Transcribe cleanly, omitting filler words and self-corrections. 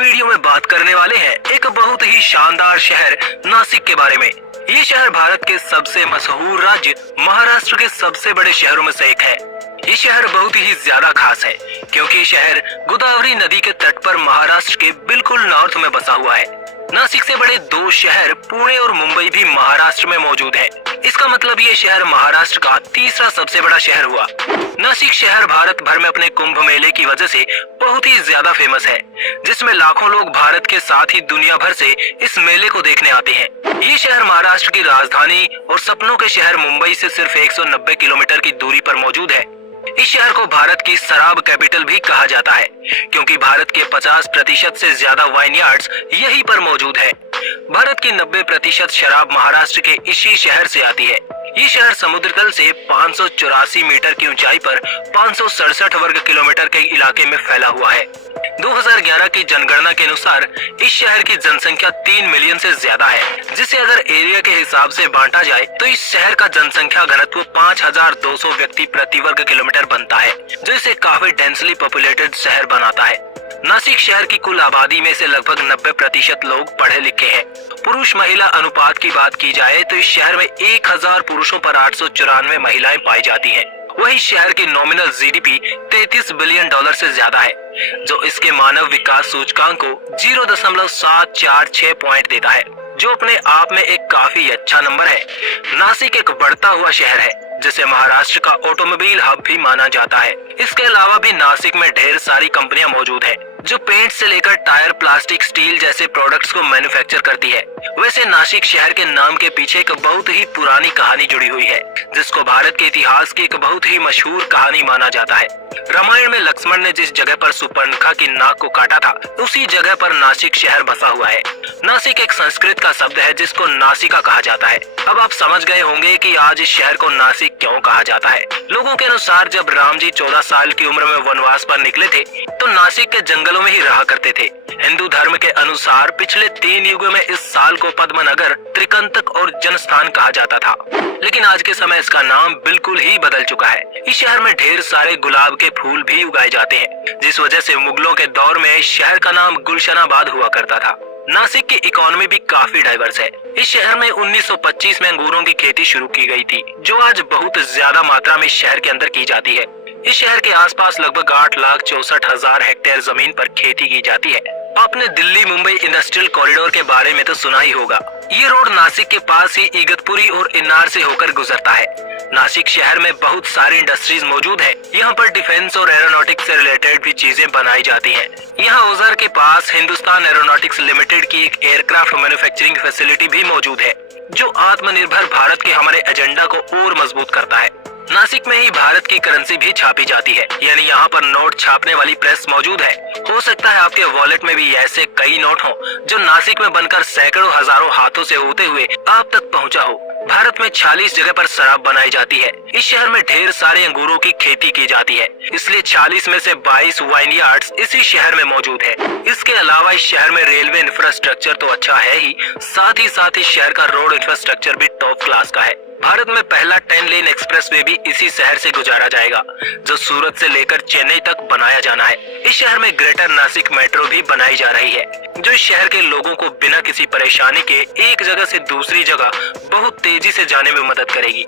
Video में बात करने वाले हैं एक बहुत ही शानदार शहर नासिक के बारे में। ये शहर भारत के सबसे मशहूर राज्य महाराष्ट्र के सबसे बड़े शहरों में से एक है। ये शहर बहुत ही ज्यादा खास है क्योंकि ये शहर गोदावरी नदी के तट पर महाराष्ट्र के बिल्कुल नॉर्थ में बसा हुआ है। नासिक से बड़े दो शहर पुणे और मुंबई भी महाराष्ट्र में मौजूद है। इसका मतलब ये शहर महाराष्ट्र का तीसरा सबसे बड़ा शहर हुआ। नासिक शहर भारत भर में अपने कुंभ मेले की वजह से बहुत ही ज्यादा फेमस है, जिसमें लाखों लोग भारत के साथ ही दुनिया भर से इस मेले को देखने आते हैं। ये शहर महाराष्ट्र की राजधानी और सपनों के शहर मुंबई से सिर्फ 190 किलोमीटर की दूरी पर मौजूद है। इस शहर को भारत की शराब कैपिटल भी कहा जाता है क्योंकि भारत के 50% से ज्यादा वाइनयार्ड्स यहीं पर मौजूद है। भारत की 90% शराब महाराष्ट्र के इसी शहर से आती है। ये शहर समुद्र तल से 584 मीटर की ऊंचाई पर 567 वर्ग किलोमीटर के इलाके में फैला हुआ है। 2011 की जनगणना के अनुसार इस शहर की जनसंख्या 3 मिलियन से ज्यादा है, जिसे अगर एरिया के हिसाब से बांटा जाए तो इस शहर का जनसंख्या घनत्व 5200 व्यक्ति प्रति वर्ग किलोमीटर बनता है, जो इसे काफी डेंसली पॉपुलेटेड शहर बनाता है। नासिक शहर की कुल आबादी में से लगभग 90% लोग पढ़े लिखे हैं। पुरुष महिला अनुपात की बात की जाए तो इस शहर में 1000 पुरुषों पर 894 महिलाएं पाई जाती हैं। वही शहर की नॉमिनल जीडीपी $33 बिलियन से ज्यादा है, जो इसके मानव विकास सूचकांक को 0.746 पॉइंट देता है, जो अपने आप में एक काफी अच्छा नंबर है। नासिक एक बढ़ता हुआ शहर है जिसे महाराष्ट्र का ऑटोमोबाइल हब भी माना जाता है। इसके अलावा भी नासिक में ढेर सारी कंपनियां मौजूद हैं, जो पेंट से लेकर टायर, प्लास्टिक, स्टील जैसे प्रोडक्ट्स को मैन्युफैक्चर करती है। वैसे नासिक शहर के नाम के पीछे एक बहुत ही पुरानी कहानी जुड़ी हुई है, जिसको भारत के इतिहास की एक बहुत ही मशहूर कहानी माना जाता है। रामायण में लक्ष्मण ने जिस जगह पर सुपर्णखा की नाक को काटा था, उसी जगह पर नासिक शहर बसा हुआ है। नासिक एक संस्कृत का शब्द है जिसको नासिका कहा जाता है। अब आप समझ गए होंगे कि आज इस शहर को नासिक क्यों कहा जाता है। लोगों के अनुसार जब राम जी 14 साल की उम्र में वनवास पर निकले थे तो नासिक के जंगलों में ही रहा करते थे। हिंदू धर्म के अनुसार पिछले 3 युगों में इस साल को पद्मनगर, त्रिकंतक और जनस्थान कहा जाता था, लेकिन आज के समय इसका नाम बिल्कुल ही बदल चुका है। इस शहर में ढेर सारे गुलाब के फूल भी उगाए जाते हैं, जिस वजह से मुगलों के दौर में इस शहर का नाम गुलशनाबाद हुआ करता था। नासिक की इकोनॉमी भी काफी डाइवर्स है। इस शहर में 1925 में अंगूरों की खेती शुरू की गई थी, जो आज बहुत ज्यादा मात्रा में शहर के अंदर की जाती है। इस शहर के आसपास लगभग 8,64,000 हेक्टेयर जमीन पर खेती की जाती है। आपने दिल्ली मुंबई इंडस्ट्रियल कॉरिडोर के बारे में तो सुना ही होगा। ये रोड नासिक के पास ही इगतपुरी और इन्नार से होकर गुजरता है। नासिक शहर में बहुत सारी इंडस्ट्रीज मौजूद है। यहाँ पर डिफेंस और एरोनॉटिक्स से रिलेटेड भी चीजें बनाई जाती हैं। यहाँ ओझर के पास हिंदुस्तान एरोनॉटिक्स लिमिटेड की एक एयरक्राफ्ट मैन्युफैक्चरिंग फैसिलिटी भी मौजूद है, जो आत्मनिर्भर भारत के हमारे एजेंडा को और मजबूत करता है। नासिक में ही भारत की करेंसी भी छापी जाती है, यानी यहाँ पर नोट छापने वाली प्रेस मौजूद है। हो सकता है आपके वॉलेट में भी ऐसे कई नोट हों जो नासिक में बनकर सैकड़ों हजारों हाथों से होते हुए आप तक पहुँचा हो। भारत में 46 जगह पर शराब बनाई जाती है। इस शहर में ढेर सारे अंगूरों की खेती की जाती है, इसलिए 40 में से 22 वाइनयार्ड्स इसी शहर में मौजूद है। इसके अलावा इस शहर में रेलवे इंफ्रास्ट्रक्चर तो अच्छा है ही, साथ ही शहर का रोड इंफ्रास्ट्रक्चर भी टॉप क्लास का है। भारत में पहला 10 लेन एक्सप्रेसवे भी इसी शहर से गुजारा जाएगा, जो सूरत से लेकर चेन्नई तक बनाया जाना है। इस शहर में ग्रेटर नासिक मेट्रो भी बनाई जा रही है, जो इस शहर के लोगों को बिना किसी परेशानी के एक जगह से दूसरी जगह बहुत तेजी से जाने में मदद करेगी।